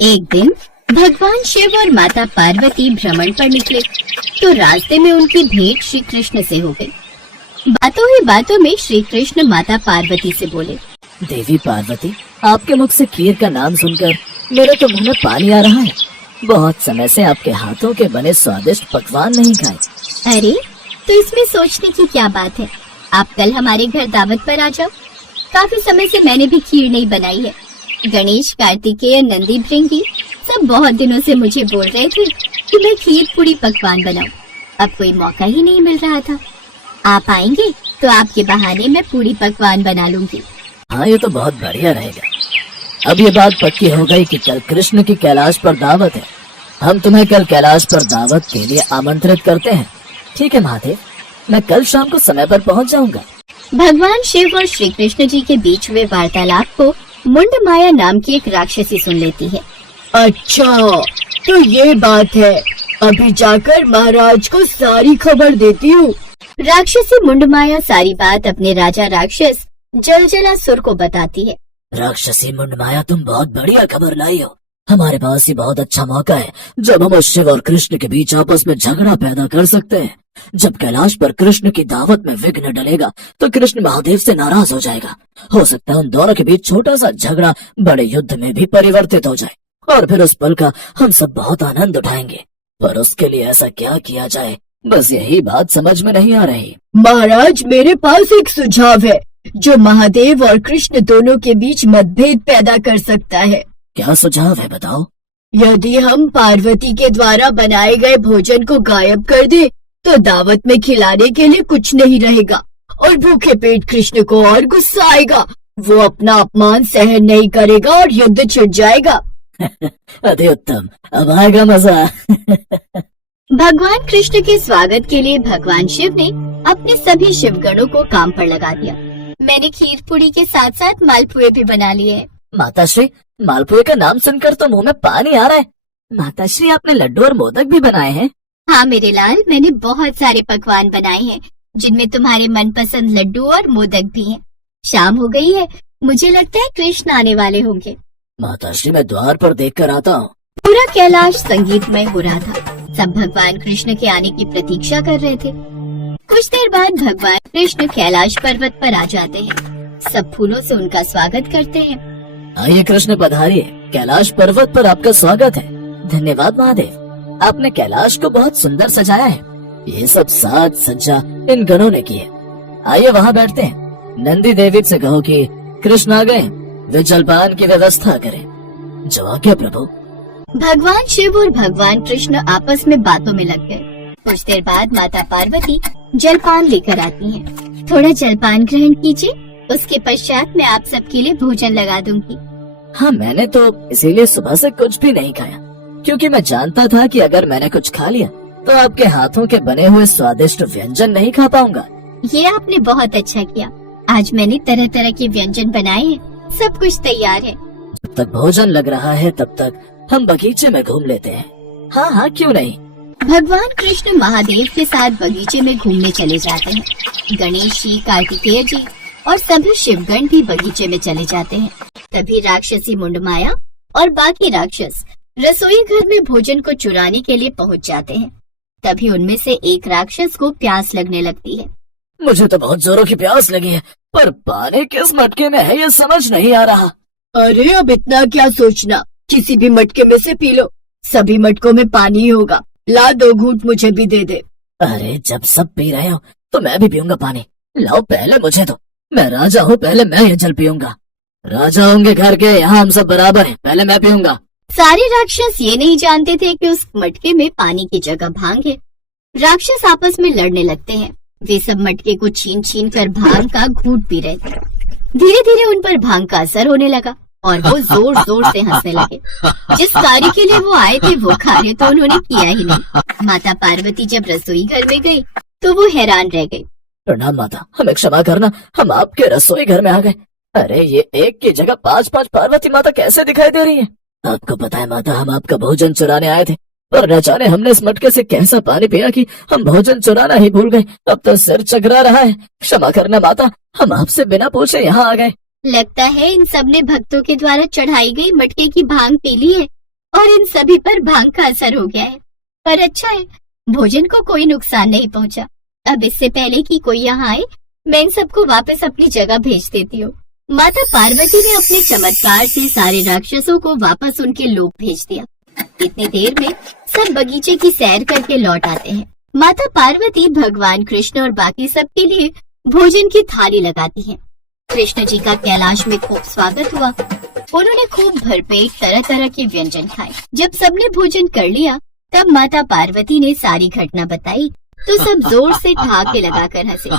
एक दिन भगवान शिव और माता पार्वती भ्रमण पर निकले तो रास्ते में उनकी भेंट श्री कृष्ण से हो गई। बातों ही बातों में श्री कृष्ण माता पार्वती से बोले, देवी पार्वती, आपके मुख से खीर का नाम सुनकर मेरे तो मुंह में पानी आ रहा है। बहुत समय से आपके हाथों के बने स्वादिष्ट पकवान नहीं खाए। अरे तो इसमें सोचने की क्या बात है, आप कल हमारे घर दावत पर आ जाओ। काफी समय से मैंने भी खीर नहीं बनाई है। गणेश, कार्तिकेय, नंदी, भृंगी सब बहुत दिनों से मुझे बोल रहे थे कि मैं खीर पूरी पकवान बनाऊं। अब कोई मौका ही नहीं मिल रहा था। आप आएंगे तो आपके बहाने मैं पूरी पकवान बना लूंगी। हाँ, ये तो बहुत बढ़िया रहेगा। अब ये बात पक्की हो गई कि कल कृष्ण की कैलाश पर दावत है। हम तुम्हें कल कैलाश पर दावत के लिए आमंत्रित करते हैं। ठीक है महादेव, मैं कल शाम को समय पर पहुंच जाऊंगा। भगवान शिव और श्री कृष्ण जी के बीच हुए वार्तालाप को मुंड माया नाम की एक राक्षसी सुन लेती है। अच्छा, तो ये बात है। अभी जाकर महाराज को सारी खबर देती हूँ। राक्षसी मुंड माया सारी बात अपने राजा राक्षस जलजलासुर को बताती है। राक्षसी मुंडमाया, तुम बहुत बढ़िया खबर लाई हो। हमारे पास ही बहुत अच्छा मौका है जब हम शिव और कृष्ण के बीच आपस में झगड़ा पैदा कर सकते हैं। जब कैलाश पर कृष्ण की दावत में विघ्न डलेगा तो कृष्ण महादेव से नाराज हो जाएगा। हो सकता है उन दोनों के बीच छोटा सा झगड़ा बड़े युद्ध में भी परिवर्तित हो जाए और फिर उस पल का हम सब बहुत आनंद उठाएंगे। पर उसके लिए ऐसा क्या किया जाए, बस यही बात समझ में नहीं आ रही। महाराज, मेरे पास एक सुझाव है जो महादेव और कृष्ण दोनों के बीच मतभेद पैदा कर सकता है। क्या सुझाव है, बताओ। यदि हम पार्वती के द्वारा बनाए गए भोजन को गायब कर दे तो दावत में खिलाने के लिए कुछ नहीं रहेगा और भूखे पेट कृष्ण को और गुस्सा आएगा। वो अपना अपमान सहन नहीं करेगा और युद्ध छिड़ जाएगा। अति उत्तम, अब आएगा मजा। भगवान कृष्ण के स्वागत के लिए भगवान शिव ने अपने सभी शिवगणों को काम पर लगा दिया। मैंने खीर पूरी के साथ साथ मालपुए भी बना लिए हैं। माताश्री, मालपुए का नाम सुनकर तो मुंह में पानी आ रहा है। माताश्री, आपने लड्डू और मोदक भी बनाए हैं? हाँ मेरे लाल, मैंने बहुत सारे पकवान बनाए हैं जिनमें तुम्हारे मनपसंद लड्डू और मोदक भी हैं। शाम हो गई है, मुझे लगता है कृष्ण आने वाले होंगे। माताश्री, मैं द्वार पर देखकर आता हूँ। पूरा कैलाश संगीतमय हो रहा था। सब भगवान कृष्ण के आने की प्रतीक्षा कर रहे थे। कुछ देर बाद भगवान कृष्ण कैलाश पर्वत पर आ जाते हैं। सब फूलों से उनका स्वागत करते हैं। आइए कृष्ण, पधारिए। कैलाश पर्वत पर आपका स्वागत है। धन्यवाद महादेव, आपने कैलाश को बहुत सुंदर सजाया है। ये सब साज सज्जा इन गणों ने की है। आइए वहाँ बैठते हैं। नंदी देवी से कहो कि कृष्ण आ गए, वे जलपान की व्यवस्था करें। जो आज्ञा प्रभु। भगवान शिव और भगवान कृष्ण आपस में बातों में लग गए। कुछ देर बाद माता पार्वती जलपान लेकर आती हैं। थोड़ा जलपान ग्रहण कीजिए, उसके पश्चात मैं आप सबके लिए भोजन लगा दूंगी। हाँ, मैंने तो इसीलिए सुबह से कुछ भी नहीं खाया, क्योंकि मैं जानता था कि अगर मैंने कुछ खा लिया तो आपके हाथों के बने हुए स्वादिष्ट व्यंजन नहीं खा पाऊंगा। ये आपने बहुत अच्छा किया। आज मैंने तरह तरह के व्यंजन बनाए हैं, सब कुछ तैयार है। जब तक भोजन लग रहा है तब तक हम बगीचे में घूम लेते हैं। हाँ हाँ, क्यों नहीं। भगवान कृष्ण महादेव के साथ बगीचे में घूमने चले जाते हैं। गणेश जी, कार्तिकेय जी और सभी शिवगण भी बगीचे में चले जाते हैं। तभी राक्षसी मुंडमाया और बाकी राक्षस रसोई घर में भोजन को चुराने के लिए पहुंच जाते हैं। तभी उनमें से एक राक्षस को प्यास लगने लगती है। मुझे तो बहुत जोरों की प्यास लगी है, पर पानी किस मटके में है ये समझ नहीं आ रहा। अरे अब इतना क्या सोचना, किसी भी मटके में से पी लो। सभी मटकों में पानी ही होगा। ला, 2 घूंट मुझे भी दे दे। अरे जब सब पी रहे हो तो मैं भी पीऊंगा पानी। लाओ, पहले मुझे दो। मैं राजा हूँ, पहले मैं ये जल पीऊंगा। राजा होंगे घर के, यहाँ हम सब बराबर हैं। पहले मैं पीऊंगा। सारे राक्षस ये नहीं जानते थे कि उस मटके में पानी की जगह भांग है। राक्षस आपस में लड़ने लगते हैं। वे सब मटके को छीन छीन कर भांग का घूंट पी रहे थे। धीरे धीरे उन पर भांग का असर होने लगा और वो जोर जोर से हंसने लगे। जिस कार्य के लिए वो आए थे वो कार्य तो उन्होंने किया ही नहीं। माता पार्वती जब रसोई घर में गई तो वो हैरान रह गई। प्रणाम माता, हमें क्षमा करना, हम आपके रसोई घर में आ गए। अरे ये एक की जगह 5-5 पार्वती माता कैसे दिखाई दे रही है? आपको पता है माता, हम आपका भोजन चुराने आए थे और न जाने हमने इस मटके से कैसा पानी पिया कि हम भोजन चुराना ही भूल गए। अब तो सिर चकरा रहा है। क्षमा करना माता, हम आपसे बिना पूछे यहाँ आ गए। लगता है इन सब ने भक्तों के द्वारा चढ़ाई गई मटके की भांग पी ली है। और इन सभी पर भांग का असर हो गया है। पर अच्छा है, भोजन को कोई नुकसान नहीं पहुंचा। अब इससे पहले कि कोई यहाँ आए, मैं इन सबको वापस अपनी जगह भेज देती हूँ। माता पार्वती ने अपने चमत्कार से सारे राक्षसों को वापस उनके लोक भेज दिया। इतनी देर में सब बगीचे की सैर करके लौट आते हैं। माता पार्वती भगवान कृष्ण और बाकी सबके लिए भोजन की थाली लगाती हैं। कृष्ण जी का कैलाश में खूब स्वागत हुआ। उन्होंने खूब भरपेट तरह तरह के व्यंजन खाए। जब सबने भोजन कर लिया, तब माता पार्वती ने सारी घटना बताई तो सब जोर से ठहाके लगाकर हंसे।